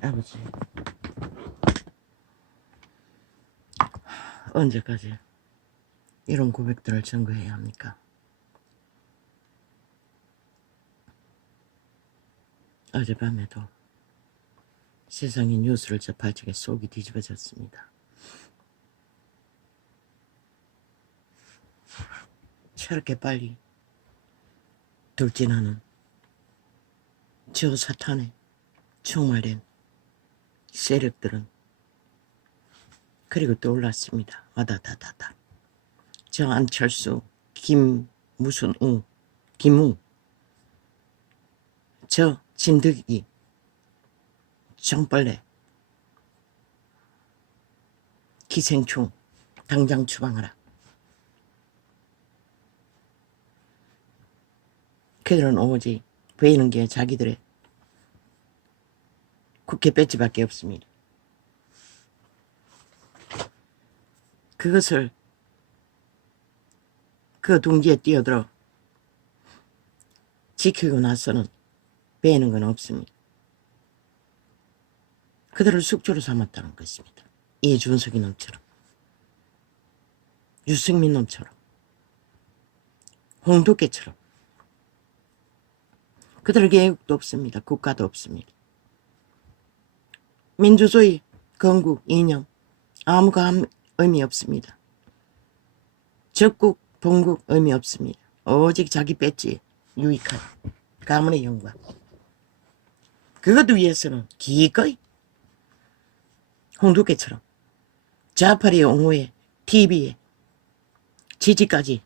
아버지, 언제까지 이런 고백들을 증거해야 합니까? 어젯밤에도 세상의 뉴스를 접할 적에 속이 뒤집어졌습니다. 저렇게 빨리 돌진하는 저 사탄에 총말된 세력들은 그리고 떠올랐습니다. 와다다다다. 저 안철수, 김우, 저 진드기, 정벌레, 기생충 당장 추방하라. 그들은 오직 보이는 게 자기들의 국회 배지밖에 없습니다. 그것을 그 둥지에 뛰어들어 지키고 나서는 빼는 건 없습니다. 그들을 숙주로 삼았다는 것입니다. 이준석이 놈처럼, 유승민 놈처럼, 홍두깨처럼. 그들에게 애국도 없습니다. 국가도 없습니다. 민주주의, 건국, 이념 아무가 의미 없습니다. 적국, 본국 의미 없습니다. 오직 자기 배지 유익한 가문의 영광. 그것 위해서는 기꺼이 홍두깨처럼 좌파리 옹호에 TV에 지지까지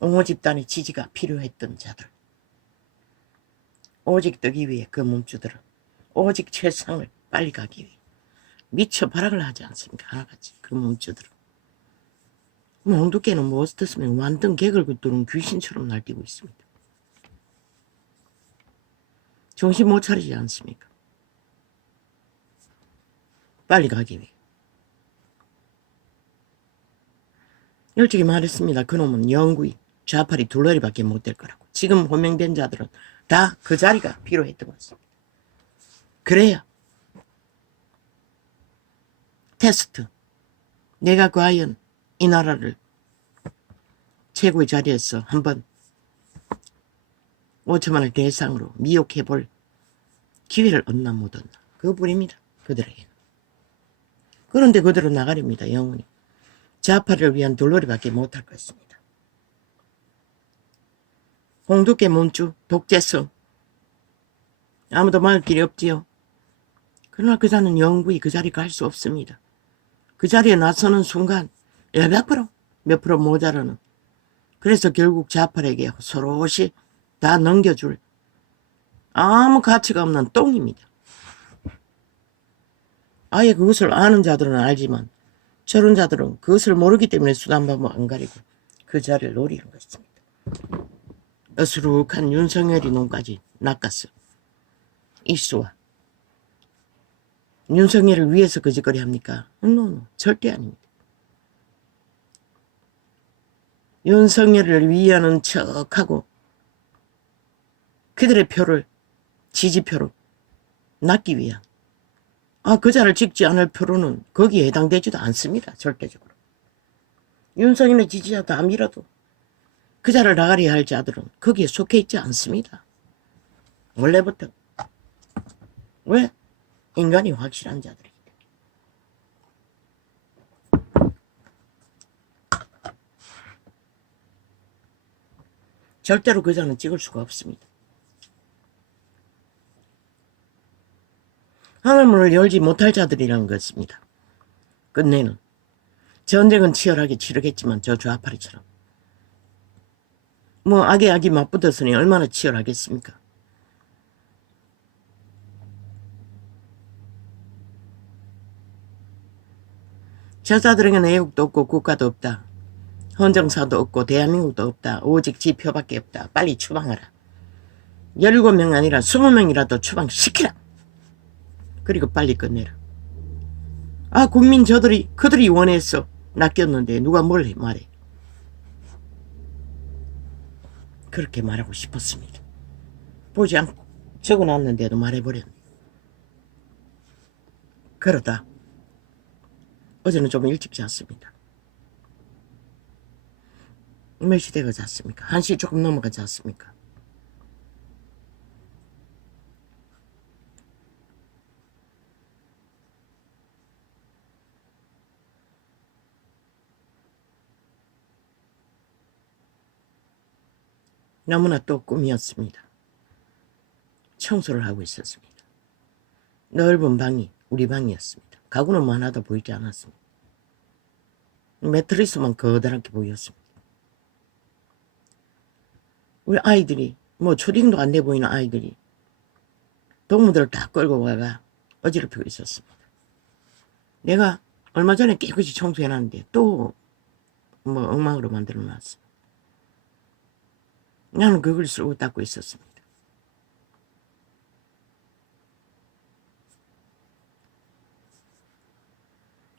옹호 집단의 지지가 필요했던 자들, 오직 뜨기 위해 그 몸주들은 오직 최상을 빨리 가기 위해 미쳐 발악을 하지 않습니까? 하나같이 그 몸주들은. 홍두깨는 무엇을 뜻으면 완전 개걸 걷도록 귀신처럼 날뛰고 있습니다. 정신 못 차리지 않습니까? 빨리 가기 위해. 일찍이 말했습니다. 그놈은 영구히 좌팔이 둘러리밖에 못 될 거라고. 지금 호명된 자들은 다 그 자리가 필요했던 것입니다. 그래야 테스트, 내가 과연 이 나라를 최고의 자리에서 한번 5천만을 대상으로 미혹해볼 기회를 얻나 못 얻나, 그뿐입니다. 그들에게는. 그런데 그들은 나가립니다. 영원히 좌파를 위한 둘러리밖에 못할 것입니다. 홍두깨 몸주, 독재성, 아무도 말 길이 없지요. 그러나 그자는 영구히 그 자리 갈 수 없습니다. 그 자리에 나서는 순간 몇 프로 모자라는, 그래서 결국 좌파에게 서로시 다 넘겨줄 아무 가치가 없는 똥입니다. 아예 그것을 아는 자들은 알지만 저런 자들은 그것을 모르기 때문에 수단방법 안 가리고 그 자리를 노리는 것입니다. 어수룩한 윤석열이 눈까지 낚았어. 이수와 윤석열을 위해서 그 짓거리 합니까? 노, 절대 아닙니다. 윤석열을 위하는 척하고 그들의 표를, 지지표를 낳기 위한, 그 자를 찍지 않을 표로는 거기에 해당되지도 않습니다. 절대적으로. 윤석열의 지지자 다 밀어도 그 자를 나가려야 할 자들은 거기에 속해 있지 않습니다. 원래부터. 왜? 인간이 확실한 자들이기 때문에. 절대로 그 자는 찍을 수가 없습니다. 하늘문을 열지 못할 자들이라는 것입니다. 끝내는. 전쟁은 치열하게 치르겠지만 저 좌파리처럼. 악이 맞붙었으니 얼마나 치열하겠습니까? 저 자들에게는 애국도 없고 국가도 없다. 헌정사도 없고 대한민국도 없다. 오직 지표밖에 없다. 빨리 추방하라. 17명 아니라 20명이라도 추방시키라. 그리고 빨리 끝내라. 국민 그들이 원해서 낚였는데 누가 뭘 말해. 그렇게 말하고 싶었습니다. 보지 않고 적어놨는데도 말해버렸네. 그러다 어제는 좀 일찍 잤습니다. 몇 시대가 잤습니까? 1시 조금 넘어가 잤습니까? 너무나 또 꿈이었습니다. 청소를 하고 있었습니다. 넓은 방이 우리 방이었습니다. 가구는 많아도 보이지 않았습니다. 매트리스만 거대하게 보였습니다. 우리 아이들이 뭐 초딩도 안 돼 보이는 아이들이 동무들을 다 끌고 와가 어지럽히고 있었습니다. 내가 얼마 전에 깨끗이 청소해놨는데 또 뭐 엉망으로 만들어놨어. 나는 그걸 쓰고 닦고 있었습니다.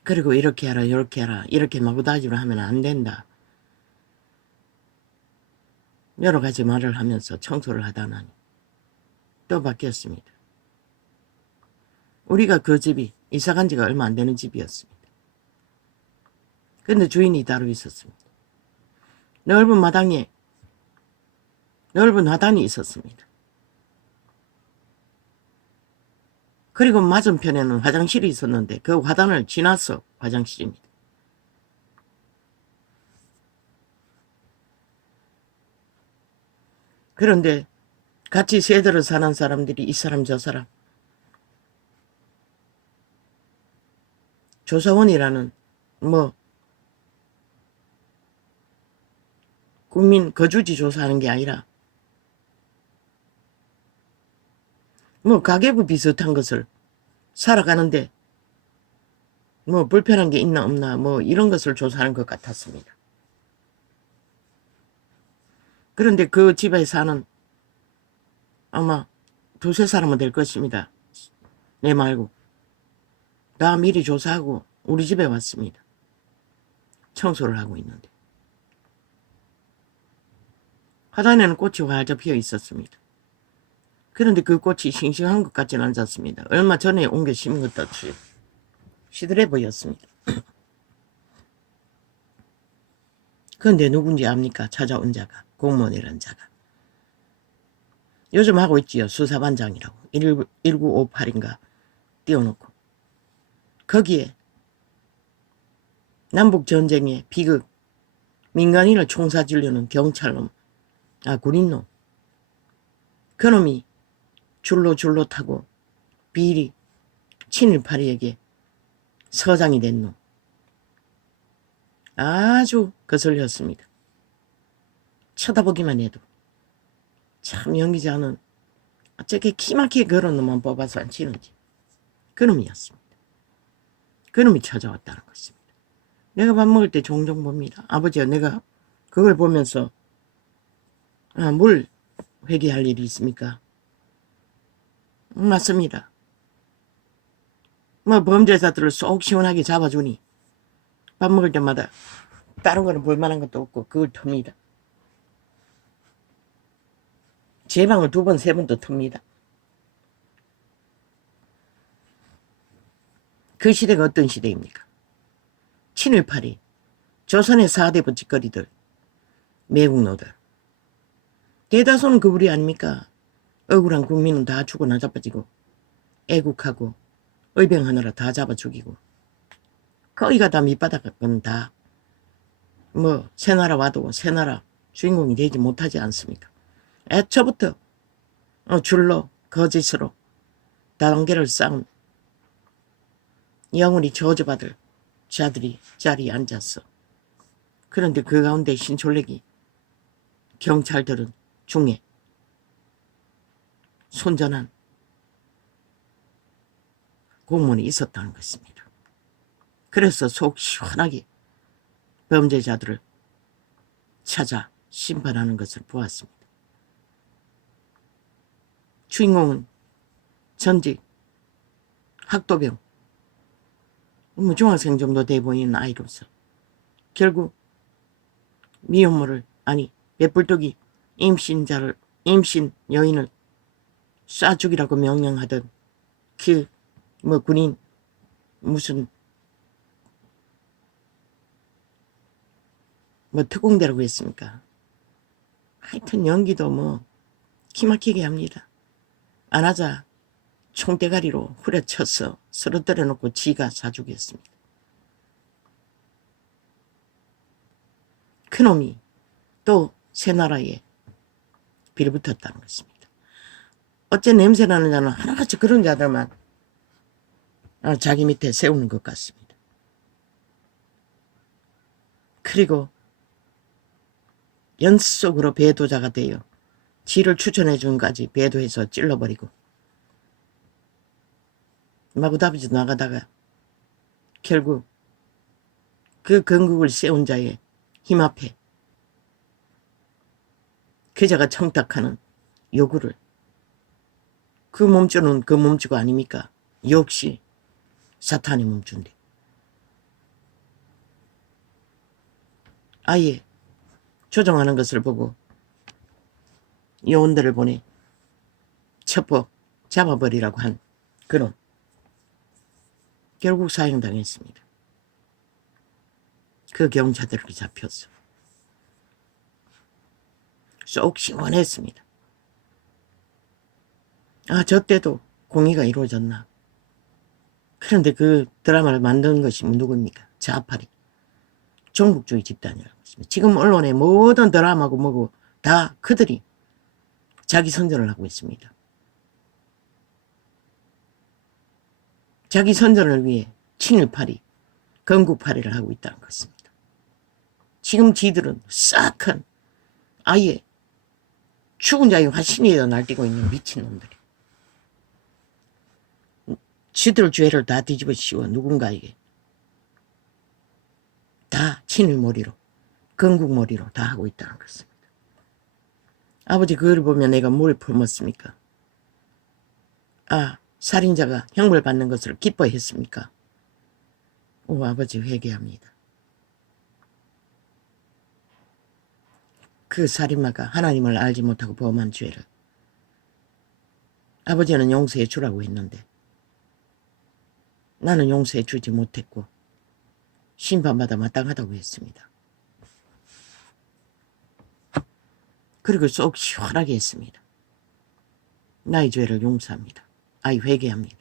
그리고 이렇게 하라 이렇게 하라 이렇게 마구다지로 하면 안 된다. 여러 가지 말을 하면서 청소를 하다나니 또 바뀌었습니다. 우리가 그 집이 이사간 지가 얼마 안 되는 집이었습니다. 근데 주인이 따로 있었습니다. 넓은 마당에 넓은 화단이 있었습니다. 그리고 맞은편에는 화장실이 있었는데 그 화단을 지나서 화장실입니다. 그런데 같이 세대로 사는 사람들이 이 사람 저 사람 조사원이라는 뭐 국민 거주지 조사하는 게 아니라 뭐 가계부 비슷한 것을 살아가는데 뭐 불편한 게 있나 없나 뭐 이런 것을 조사하는 것 같았습니다. 그런데 그 집에 사는 아마 두세 사람은 될 것입니다. 내 말고. 다 미리 조사하고 우리 집에 왔습니다. 청소를 하고 있는데. 화단에는 꽃이 활짝 피어 있었습니다. 그런데 그 꽃이 싱싱한 것 같지는 않았습니다. 얼마 전에 옮겨 심은 것 같이 시들해 보였습니다. 그런데 누군지 압니까? 찾아온 자가, 공무원이라는 자가. 요즘 하고 있지요. 수사반장이라고. 1958인가 띄워놓고. 거기에 남북전쟁의 비극, 민간인을 총사지려는 경찰놈, 군인놈. 그놈이 줄로 타고 비리 친일파리에게 서장이 된 놈. 아주 거슬렸습니다. 쳐다보기만 해도 참 연기자는 어떻게 키막히게 그런 놈만 뽑아서 안 치는지. 그놈이었습니다. 그놈이 찾아왔다는 것입니다. 내가 밥 먹을 때 종종 봅니다. 아버지가 내가 그걸 보면서 뭘 회개할 일이 있습니까? 맞습니다. 뭐 범죄자들을 쏙 시원하게 잡아주니 밥 먹을 때마다 다른 거는 볼만한 것도 없고 그걸 틉니다. 제 방을 2번, 3번도 틉니다. 그 시대가 어떤 시대입니까? 친일파리, 조선의 4대 부찌거리들, 매국노들. 대다수는 그불이 아닙니까? 억울한 국민은 다 죽고 나자빠지고 애국하고 의병하느라 다 잡아 죽이고 거기가 다 밑바닥은 다 뭐 새나라 와도 새나라 주인공이 되지 못하지 않습니까? 애초부터 줄로 거짓으로 다단계를 쌓은 영원히 저주받을 자들이 자리에 앉았어. 그런데 그 가운데 신철래기 경찰들은 중에 손전한 공무원이 있었다는 것입니다. 그래서 속 시원하게 범죄자들을 찾아 심판하는 것을 보았습니다. 주인공은 전직 학도병, 뭐 중학생 정도 돼 보이는 아이로서 결국 미혼모를 배불뚝이 임신 여인을 쏴 죽이라고 명령하던 그 군인 무슨 뭐 특공대라고 했습니까? 하여튼 연기도 뭐 기막히게 합니다. 안 하자 총대가리로 후려쳐서 쓰러뜨려 놓고 지가 사주겠습니다. 그놈이 또 새나라에 빌붙었다는 것입니다. 어째 냄새나는 자는 하나같이 그런 자들만 자기 밑에 세우는 것 같습니다. 그리고 연속으로 배도자가 되어 지를 추천해 준까지 배도해서 찔러버리고 마구다비지 나가다가 결국 그 건국을 세운 자의 힘 앞에 그자가 청탁하는 요구를 그 몸주는 그 몸주가 아닙니까? 역시 사탄의 몸주인데 아예 조종하는 것을 보고 요원들을 보내 첩보 잡아버리라고 한 그놈 결국 사형당했습니다. 그 경찰들에게 잡혔어. 쏙 시원했습니다. 저 때도 공의가 이루어졌나. 그런데 그 드라마를 만든 것이 누굽니까? 좌파리. 종북주의 집단이라고 했습니다. 지금 언론의 모든 드라마고 뭐고 다 그들이 자기 선전을 하고 있습니다. 자기 선전을 위해 친일파리, 건국파리를 하고 있다는 것입니다. 지금 지들은 싹한 아예 죽은 자의 화신이에도 날뛰고 있는 미친놈들이 지들 죄를 다 뒤집어 씌워 누군가에게 다 친일몰이로 건국몰이로 다 하고 있다는 것입니다. 아버지 그걸 보면 내가 뭘 품었습니까? 살인자가 형벌 받는 것을 기뻐했습니까? 오 아버지 회개합니다. 그 살인마가 하나님을 알지 못하고 범한 죄를 아버지는 용서해 주라고 했는데 나는 용서해 주지 못했고 심판받아 마땅하다고 했습니다. 그리고 쏙 시원하게 했습니다. 나의 죄를 용서합니다. 회개합니다.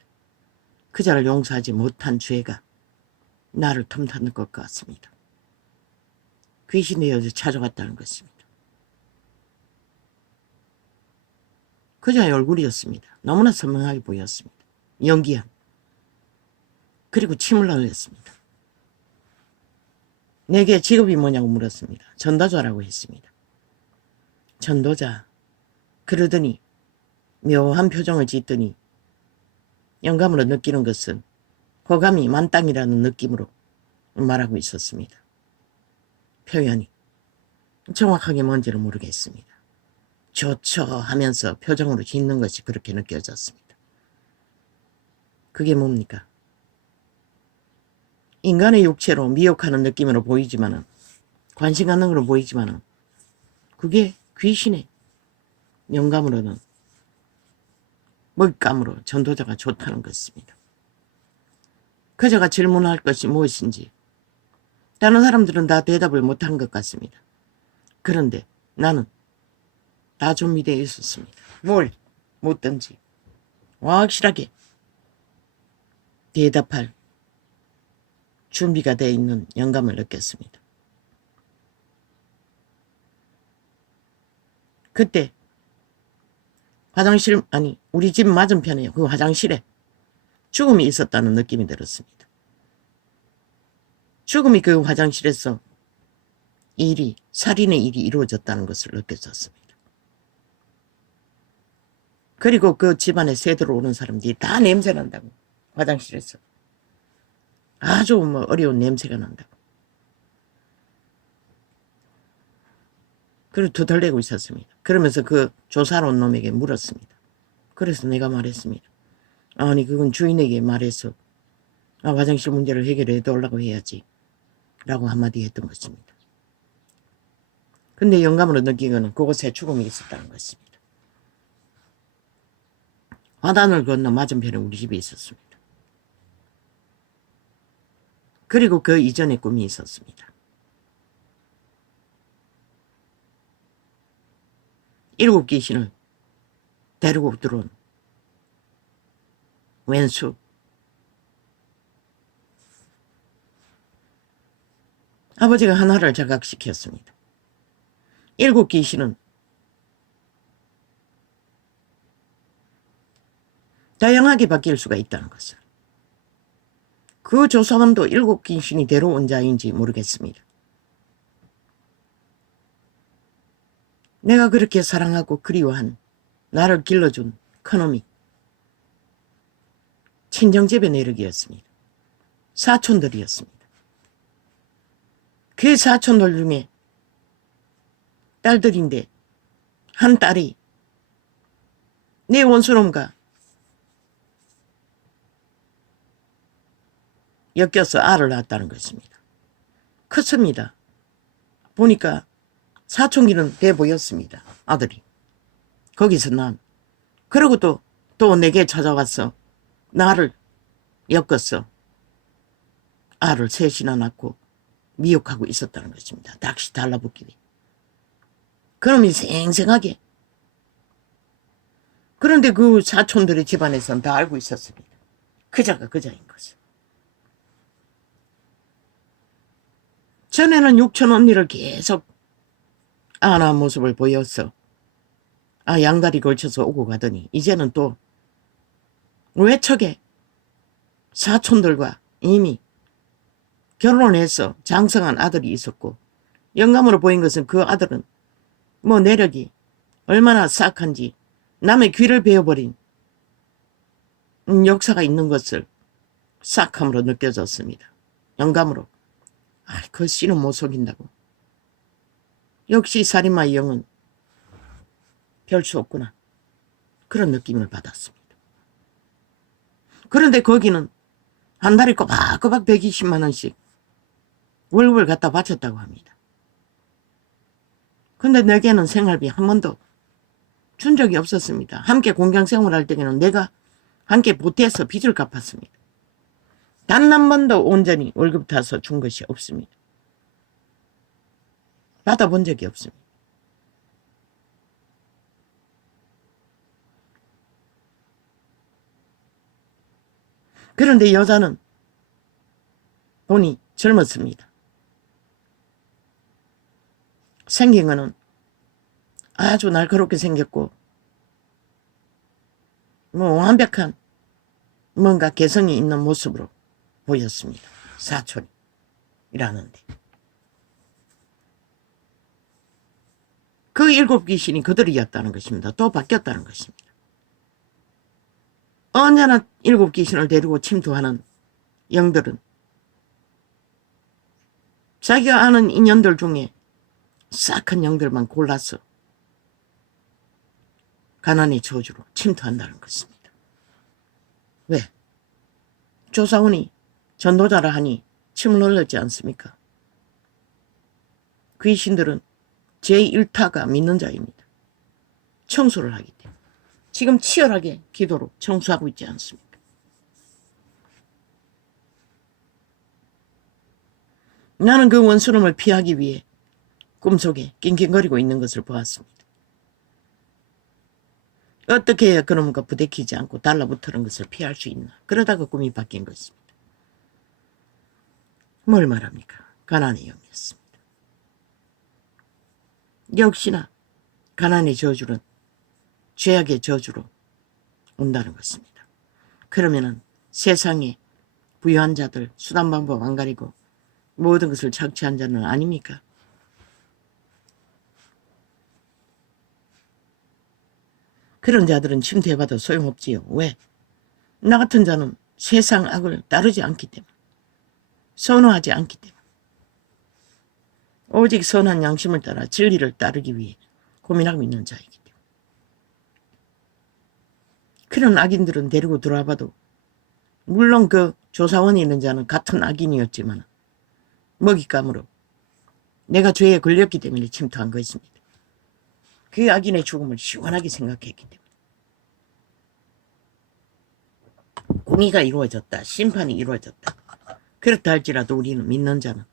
그자를 용서하지 못한 죄가 나를 틈타는 것 같습니다. 귀신이 여자 찾아왔다는 것입니다. 그자의 얼굴이었습니다. 너무나 선명하게 보였습니다. 연기한. 그리고 침을 흘렸습니다. 내게 직업이 뭐냐고 물었습니다. 전도자라고 했습니다. 전도자. 그러더니 묘한 표정을 짓더니 영감으로 느끼는 것은 호감이 만땅이라는 느낌으로 말하고 있었습니다. 표현이 정확하게 뭔지는 모르겠습니다. 좋죠 하면서 표정으로 짓는 것이 그렇게 느껴졌습니다. 그게 뭡니까? 인간의 육체로 미혹하는 느낌으로 보이지만은 관심 갖는 걸로 보이지만은 그게 귀신의 영감으로는 먹잇감으로 전도자가 좋다는 것입니다. 그자가 질문할 것이 무엇인지 다른 사람들은 다 대답을 못한 것 같습니다. 그런데 나는 다 준비되어 있었습니다. 뭘 묻든지 확실하게 대답할 준비가 되어 있는 영감을 느꼈습니다. 그때 화장실 우리 집 맞은편에 그 화장실에 죽음이 있었다는 느낌이 들었습니다. 죽음이 그 화장실에서 살인의 일이 이루어졌다는 것을 느꼈었습니다. 그리고 그 집안에 새들어 오는 사람들이 다 냄새 난다고. 화장실에서 아주 어려운 냄새가 난다고. 그리고 두덜대고 있었습니다. 그러면서 그 조사로 온 놈에게 물었습니다. 그래서 내가 말했습니다. 그건 주인에게 말해서 화장실 문제를 해결해 달라고 해야지 라고 한마디 했던 것입니다. 근데 영감으로 느끼고는 그곳에 죽음이 있었다는 것입니다. 화단을 건너 맞은편에 우리 집이 있었습니다. 그리고 그 이전에 꿈이 있었습니다. 일곱 귀신을 데리고 들어온 왼수. 아버지가 하나를 자각시켰습니다. 일곱 귀신은 다양하게 바뀔 수가 있다는 것을. 그 조사원도 일곱 귀신이 데려온 자인지 모르겠습니다. 내가 그렇게 사랑하고 그리워한 나를 길러준 큰어미 친정집의 내력이었습니다. 사촌들이었습니다. 그 사촌들 중에 딸들인데 한 딸이 내 원수놈과 엮여서 알을 낳았다는 것입니다. 컸습니다. 보니까 사춘기는 돼 보였습니다. 아들이. 거기서 난 그러고 또 내게 찾아왔어. 나를 엮었어. 알을 셋이나 낳고 미혹하고 있었다는 것입니다. 낚시 달라붙기 위해. 그놈이 생생하게. 그런데 그 사촌들의 집안에서는 다 알고 있었습니다. 그자가 그자인 것을. 전에는 육촌 언니를 계속 안한 모습을 보였어. 양다리 걸쳐서 오고 가더니 이제는 또 외척에 사촌들과 이미 결혼해서 장성한 아들이 있었고 영감으로 보인 것은 그 아들은 뭐 내력이 얼마나 싹한지 남의 귀를 베어버린 역사가 있는 것을 싹함으로 느껴졌습니다. 영감으로. 그 씨는 못 속인다고. 역시 살인마의 영은 별 수 없구나. 그런 느낌을 받았습니다. 그런데 거기는 한 달에 꼬박꼬박 120만 원씩 월급을 갖다 바쳤다고 합니다. 근데 내게는 생활비 한 번도 준 적이 없었습니다. 함께 공장생활할 때에는 내가 함께 보태서 빚을 갚았습니다. 단 한 번도 온전히 월급 타서 준 것이 없습니다. 받아본 적이 없습니다. 그런데 여자는 보니 젊었습니다. 생긴 거는 아주 날카롭게 생겼고 뭐 완벽한 뭔가 개성이 있는 모습으로 보였습니다. 사촌이라는데. 그 일곱 귀신이 그들이었다는 것입니다. 또 바뀌었다는 것입니다. 언제나 일곱 귀신을 데리고 침투하는 영들은 자기가 아는 인연들 중에 싹한 영들만 골라서 가난의 저주로 침투한다는 것입니다. 왜? 조사원이 전도자라 하니 침을 흘렸지 않습니까? 귀신들은 제1타가 믿는 자입니다. 청소를 하기 때문에. 지금 치열하게 기도로 청소하고 있지 않습니까? 나는 그 원수놈을 피하기 위해 꿈속에 낑낑거리고 있는 것을 보았습니다. 어떻게 해야 그놈과 부대끼지 않고 달라붙는 것을 피할 수 있나. 그러다가 꿈이 바뀐 것입니다. 뭘 말합니까? 가난의 영이었습니다. 역시나 가난의 저주는 죄악의 저주로 온다는 것입니다. 그러면은 세상에 부유한 자들 수단 방법 안 가리고 모든 것을 착취한 자는 아닙니까? 그런 자들은 침투해봐도 소용없지요. 왜? 나 같은 자는 세상 악을 따르지 않기 때문에, 선호하지 않기 때문에, 오직 선한 양심을 따라 진리를 따르기 위해 고민하고 있는 자이기 때문에. 그런 악인들은 데리고 들어와봐도 물론 그 조사원이 있는 자는 같은 악인이었지만 먹잇감으로 내가 죄에 걸렸기 때문에 침투한 것입니다. 그 악인의 죽음을 시원하게 생각했기 때문에. 공의가 이루어졌다. 심판이 이루어졌다. 그렇다 할지라도 우리는 믿는 자는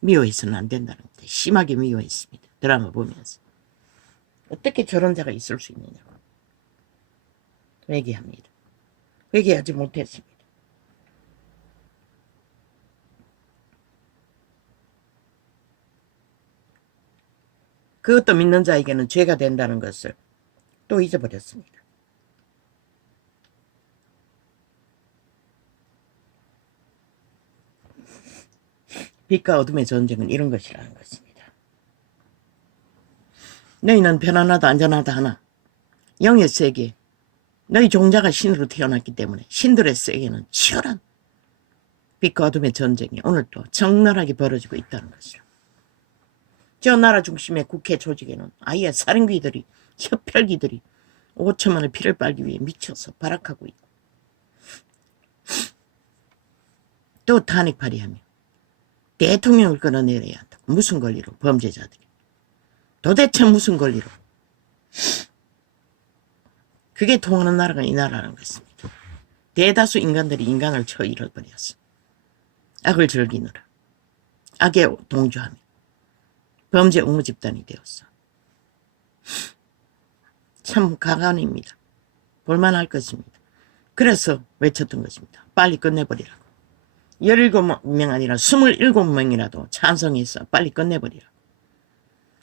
미워해서는 안 된다는 데 심하게 미워했습니다. 드라마 보면서. 어떻게 저런 자가 있을 수 있느냐고 회개합니다. 회개하지 못했습니다. 그것도 믿는 자에게는 죄가 된다는 것을 또 잊어버렸습니다. 빛과 어둠의 전쟁은 이런 것이라는 것입니다. 너희는 편안하다 안전하다 하나 영의 세계 너희 종자가 신으로 태어났기 때문에 신들의 세계는 치열한 빛과 어둠의 전쟁이 오늘도 적나라하게 벌어지고 있다는 것이라. 저 나라 중심의 국회 조직에는 아예 살인귀들이 혈혈귀들이 5천만의 피를 빨기 위해 미쳐서 발악하고 있고 또 탄핵 발의하며 대통령을 끌어내려야 한다고. 무슨 권리로? 범죄자들이. 도대체 무슨 권리로? 그게 통하는 나라가 이 나라라는 것입니다. 대다수 인간들이 인간을 쳐 잃어버렸어. 악을 즐기느라. 악에 동조하며 범죄 옹호 집단이 되었어. 참 가관입니다. 볼만할 것입니다. 그래서 외쳤던 것입니다. 빨리 끝내버리라고. 17명 아니라 27명이라도 찬성해서 빨리 끝내버리라고.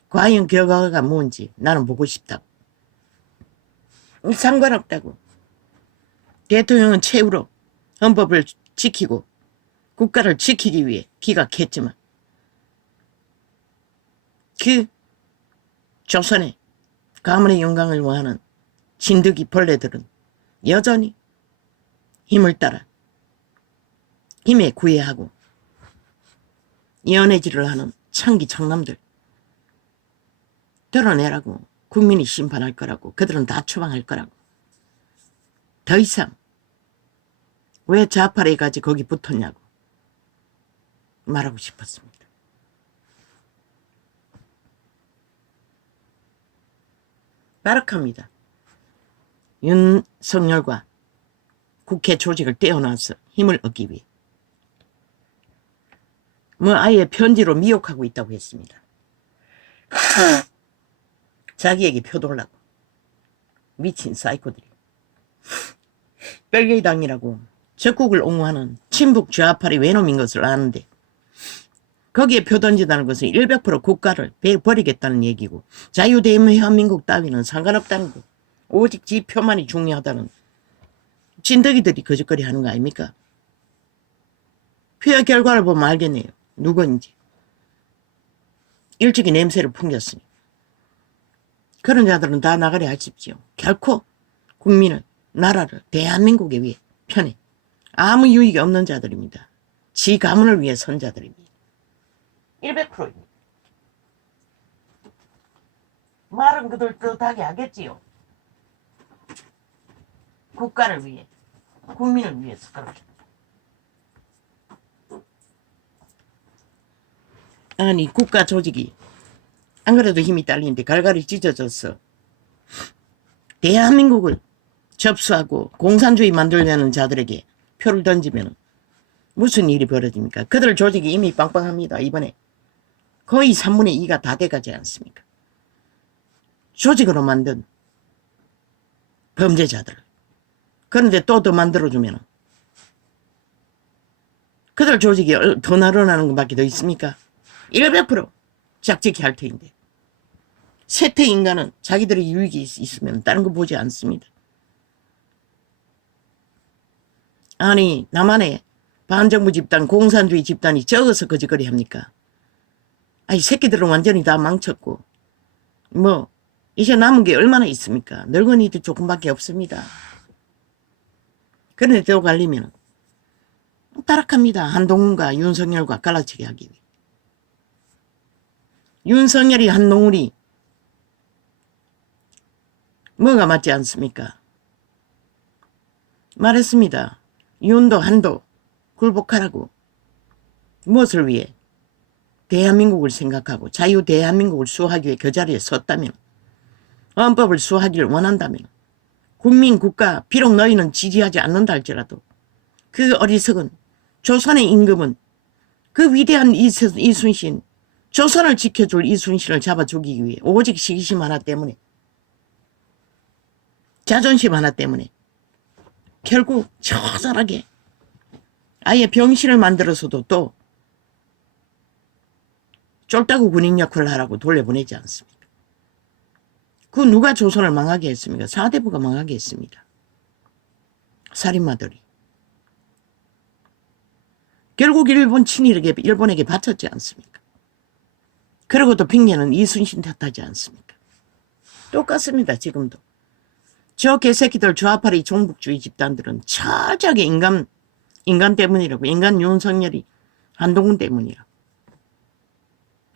과연 결과가 뭔지 나는 보고 싶다고. 상관없다고. 대통령은 최후로 헌법을 지키고 국가를 지키기 위해 기각했지만 그 조선의 가문의 영광을 원하는 진드기 벌레들은 여전히 힘을 따라 힘에 구애하고 연애질을 하는 창기 장남들 드러내라고. 국민이 심판할 거라고. 그들은 다 처방할 거라고. 더 이상 왜 좌파래까지 거기 붙었냐고 말하고 싶었습니다. 바락합니다. 윤석열과 국회 조직을 떼어놔서 힘을 얻기 위해 아예 편지로 미혹하고 있다고 했습니다. 자기에게 표돌라고. 미친 사이코들이. 별개당이라고 적국을 옹호하는 친북 좌파리 외놈인 것을 아는데 거기에 표 던지다는 것은 100% 국가를 버리겠다는 얘기고 자유대한민국 따위는 상관없다는 거. 오직 지 표만이 중요하다는 진덕이들이 거짓거리 하는 거 아닙니까? 표의 결과를 보면 알겠네요. 누구인지. 일찍이 냄새를 풍겼으니. 그런 자들은 다 나가려 하십시오. 결코 국민을, 나라를, 대한민국에 위해 편에 아무 유익이 없는 자들입니다. 지 가문을 위해 선 자들입니다. 100%입니다. 말은 그들 뜻하게 하겠지요. 국가를 위해, 국민을 위해서 그렇게. 아니 국가 조직이 안 그래도 힘이 딸리는데 갈갈이 찢어져서 대한민국을 접수하고 공산주의 만들려는 자들에게 표를 던지면 무슨 일이 벌어집니까? 그들 조직이 이미 빵빵합니다. 이번에 거의 3분의 2가 다 돼가지 않습니까? 조직으로 만든 범죄자들. 그런데 또 더 만들어주면 그들 조직이 더 늘어나는 것밖에 더 있습니까? 100% 짝짓기 할 터인데. 세태 인간은 자기들의 유익이 있으면 다른 거 보지 않습니다. 아니 남한에 반정부 집단, 공산주의 집단이 적어서 거짓거리 합니까? 아니 새끼들은 완전히 다 망쳤고 이제 남은 게 얼마나 있습니까? 늙은이도 조금밖에 없습니다. 그런데 또 갈리면 타락합니다. 한동훈과 윤석열과 갈라치기 하기 위해. 윤석열이 한동훈이 뭐가 맞지 않습니까? 말했습니다. 윤도 한도 굴복하라고. 무엇을 위해? 대한민국을 생각하고 자유 대한민국을 수호하기 위해 그 자리에 섰다면, 헌법을 수호하기를 원한다면, 국민 국가 비록 너희는 지지하지 않는다 할지라도 그 어리석은 조선의 임금은 그 위대한 이순신, 조선을 지켜줄 이순신을 잡아 죽이기 위해 오직 시기심 하나 때문에, 자존심 하나 때문에 결국 처절하게 아예 병신을 만들어서도 또 쫄따구 군인 역할을 하라고 돌려보내지 않습니까? 그 누가 조선을 망하게 했습니까? 사대부가 망하게 했습니다. 살인마들이. 결국 일본 친일에게 일본에게 바쳤지 않습니까? 그리고 또 핑계는 이순신 탓하지 않습니까? 똑같습니다. 지금도. 저 개새끼들 좌파리 종북주의 집단들은 철저하게 인간 때문이라고. 인간 윤석열이 한동훈 때문이라고.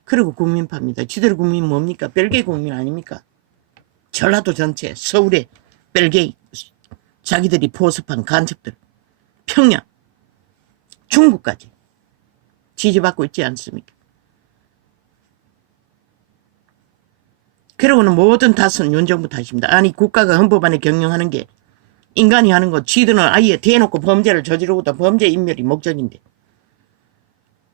그리고 국민파입니다. 지들 국민 뭡니까? 벨기에 국민 아닙니까? 전라도 전체, 서울에 벨기에 자기들이 포섭한 간첩들, 평양, 중국까지 지지받고 있지 않습니까? 그러고는 모든 탓은 윤정부 탓입니다. 아니 국가가 헌법 안에 경영하는 게 인간이 하는 거 지들은 아예 대놓고 범죄를 저지르고도 범죄 인멸이 목적인데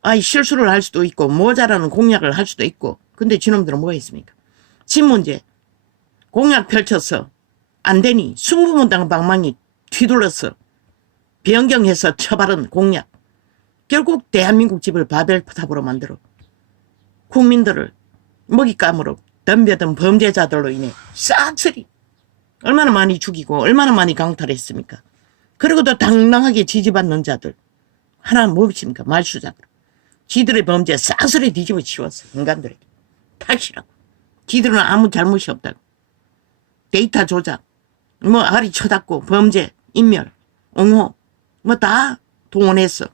아이 실수를 할 수도 있고 모자라는 공약을 할 수도 있고 근데 지놈들은 뭐가 있습니까? 집 문제 공약 펼쳐서 안 되니 승부문당 방망이 뒤돌려서 변경해서 처발은 공약 결국 대한민국 집을 바벨탑으로 만들어 국민들을 먹잇감으로 덤벼든 범죄자들로 인해 싹쓸이 얼마나 많이 죽이고 얼마나 많이 강탈했습니까? 그리고도 당당하게 지지받는 자들 하나는 무엇입니까? 말수자들 지들의 범죄 싹쓸이 뒤집어 치웠어. 인간들에게 탓이라고. 지들은 아무 잘못이 없다고. 데이터 조작 뭐 아리 쳐닫고 범죄 인멸 옹호 뭐 다 동원해서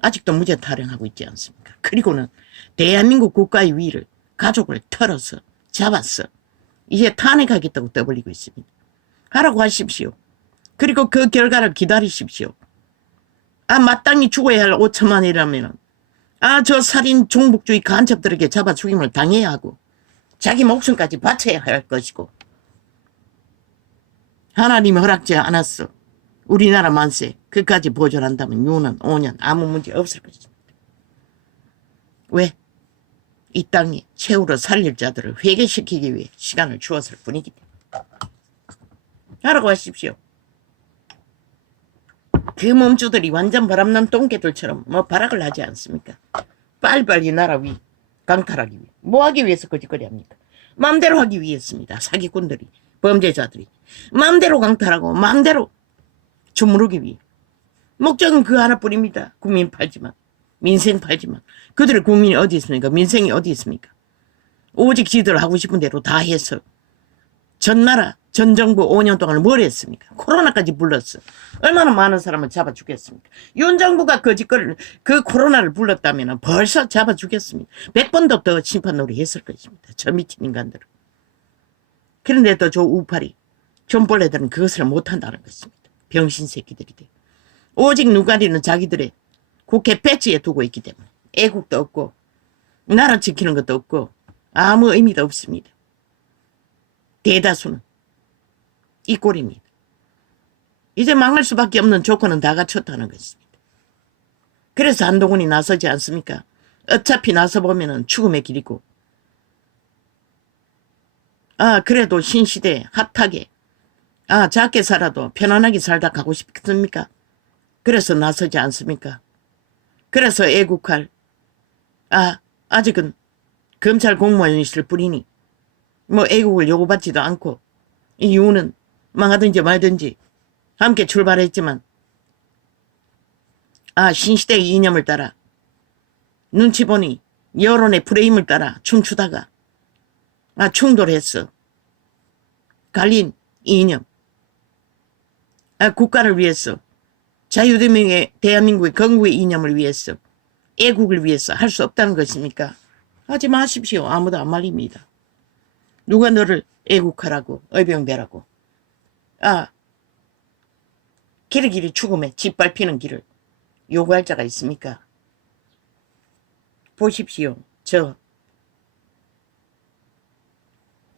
아직도 무죄 타령하고 있지 않습니까? 그리고는 대한민국 국가의 위를 가족을 털어서 잡았어. 이제 탄핵하겠다고 떠벌리고 있습니다. 하라고 하십시오. 그리고 그 결과를 기다리십시오. 아 마땅히 죽어야 할 5천만이라면 아 저 살인 종북주의 간첩들에게 잡아 죽임을 당해야 하고 자기 목숨까지 바쳐야 할 것이고 하나님이 허락지 않았어. 우리나라 만세 그까지 보존한다면 6년 5년 아무 문제 없을 것입니다. 왜? 이 땅에 최후로 살릴 자들을 회개시키기 위해 시간을 주었을 뿐이기 때문에 하라고 하십시오. 그 몸주들이 완전 바람난 똥개들처럼 뭐 발악을 하지 않습니까? 빨리빨리 나라 위 강탈하기 위해 뭐 하기 위해서 거짓거리 합니까? 마음대로 하기 위해서입니다. 사기꾼들이 범죄자들이 마음대로 강탈하고 마음대로 주무르기 위해 목적은 그 하나뿐입니다. 국민 팔지만 민생 팔지만 그들의 국민이 어디 있습니까? 민생이 어디 있습니까? 오직 지들 하고 싶은 대로 다 해서 전 나라 전 정부 5년 동안 뭘 했습니까? 코로나까지 불렀어. 얼마나 많은 사람을 잡아 죽였습니까? 윤 정부가 그 코로나를 불렀다면 벌써 잡아 죽였습니다. 100번도 더 심판놀이 했을 것입니다. 저 미친 인간들은. 그런데도 저 우파리 존벌레들은 그것을 못한다는 것입니다. 병신 새끼들이 돼. 오직 누가리는 자기들의 국회 배지에 두고 있기 때문에 애국도 없고 나라 지키는 것도 없고 아무 의미도 없습니다. 대다수는 이 꼴입니다. 이제 망할 수밖에 없는 조건은 다 갖췄다는 것입니다. 그래서 한동훈이 나서지 않습니까? 어차피 나서보면 죽음의 길이고 그래도 신시대 핫하게 작게 살아도 편안하게 살다 가고 싶습니까? 그래서 나서지 않습니까? 그래서 애국할 아직은 검찰 공무원이실 뿐이니 뭐 애국을 요구받지도 않고 이 이유는 망하든지 말든지 함께 출발했지만 신시대의 이념을 따라 눈치 보니 여론의 프레임을 따라 춤추다가 충돌했어. 갈린 이념 국가를 위해서 자유대명의 대한민국의 건국의 이념을 위해서 애국을 위해서 할 수 없다는 것입니까? 하지 마십시오. 아무도 안 말립니다. 누가 너를 애국하라고 의병대라고 길이 죽음에 짓밟히는 길을 요구할 자가 있습니까? 보십시오. 저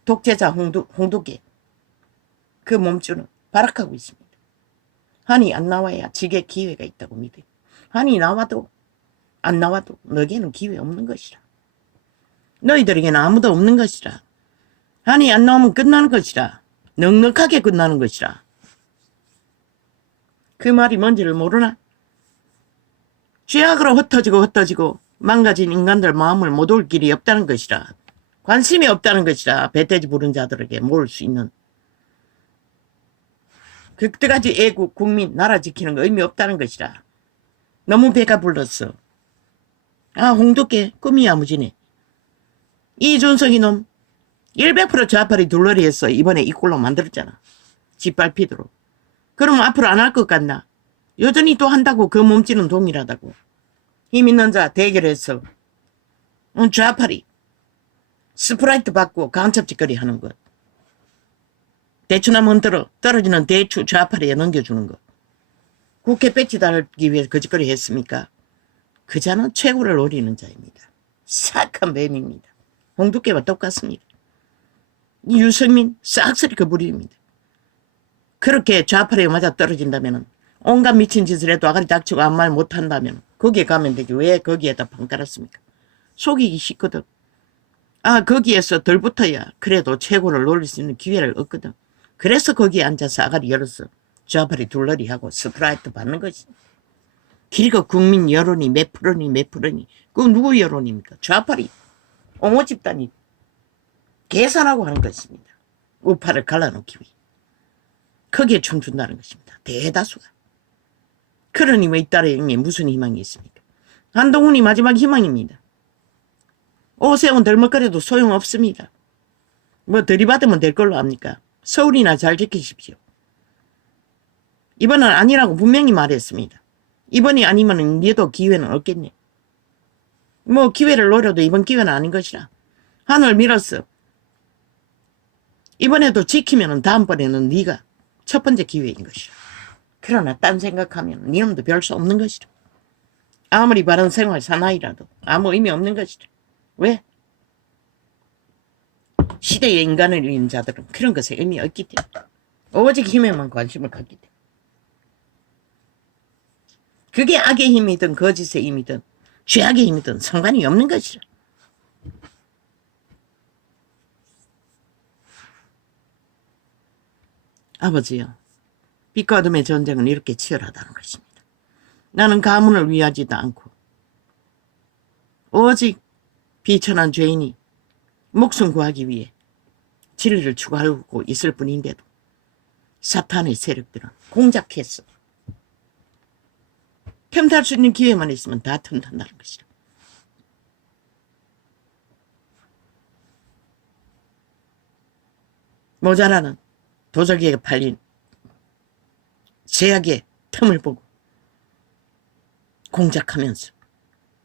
독재자 홍두깨 그 몸주는 발악하고 있습니다. 한이 안 나와야 지게 기회가 있다고 믿어요. 한이 나와도 안 나와도 너에게는 기회 없는 것이라. 너희들에게는 아무도 없는 것이라. 한이 안 나오면 끝나는 것이라. 넉넉하게 끝나는 것이라. 그 말이 뭔지를 모르나? 죄악으로 흩어지고 망가진 인간들 마음을 못 올 길이 없다는 것이라. 관심이 없다는 것이라. 배돼지 부른 자들에게 모을 수 있는 그때까지 애국, 국민, 나라 지키는 거 의미 없다는 것이라. 너무 배가 불렀어. 아, 홍두깨 꿈이 야무지네. 이준석이 놈 100% 좌파리 둘러리 했어. 이번에 이 꼴로 만들었잖아. 짓밟히도록. 그럼 앞으로 안 할 것 같나? 여전히 또 한다고. 그 몸짓은 동일하다고. 힘 있는 자 대결해서 좌파리 스프라이트 받고 간첩짓거리 하는 것. 대추나무 흔들어 떨어지는 대추 좌파리에 넘겨주는 것. 국회 배치 달기 위해서 거짓거리 했습니까? 그 자는 최고를 노리는 자입니다. 사악한 뱀입니다. 홍두깨와 똑같습니다. 유승민 싹쓸이 그 무리입니다. 그렇게 좌파리에 맞아 떨어진다면 온갖 미친 짓을 해도 아가리 닥치고 아무 말 못한다면 거기에 가면 되지. 왜 거기에다 방 깔았습니까? 속이기 쉽거든. 아, 거기에서 덜 붙어야 그래도 최고를 노릴 수 있는 기회를 얻거든. 그래서 거기에 앉아서 아가리 열어서 좌파리 둘러리 하고 스프라이트 받는 거지. 길고 국민 여론이 몇 프로니 그거 누구 여론입니까? 좌파리 옹호 집단이 계산하고 하는 것입니다. 우파를 갈라놓기 위해. 거기에 춤춘다는 것입니다. 대다수가. 그러니 왜 이 딸에 무슨 희망이 있습니까? 한동훈이 마지막 희망입니다. 오세훈 덜먹거려도 소용없습니다. 뭐 들이받으면 될 걸로 압니까? 서울이나 잘 지키십시오. 이번은 아니라고 분명히 말했습니다. 이번이 아니면 얘도 기회는 없겠네. 뭐 기회를 노려도 이번 기회는 아닌 것이라. 하늘 밀었어. 이번에도 지키면 다음번에는 네가 첫 번째 기회인 것이라. 그러나 딴 생각하면 네 놈도 별 수 없는 것이라. 아무리 바른 생활 사나이라도 아무 의미 없는 것이라. 왜? 시대의 인간을 잃은 자들은 그런 것에 의미 없기 때문에 오직 힘에만 관심을 갖기 때문에 그게 악의 힘이든 거짓의 힘이든 죄악의 힘이든 상관이 없는 것이라. 아버지요, 빛과 어둠의 전쟁은 이렇게 치열하다는 것입니다. 나는 가문을 위하지도 않고 오직 비천한 죄인이 목숨 구하기 위해 진리를 추구하고 있을 뿐인데도 사탄의 세력들은 공작했어. 틈탈 수 있는 기회만 있으면 다 틈탄다는 것이라. 모자라는 도적에게 팔린 제약의 틈을 보고 공작하면서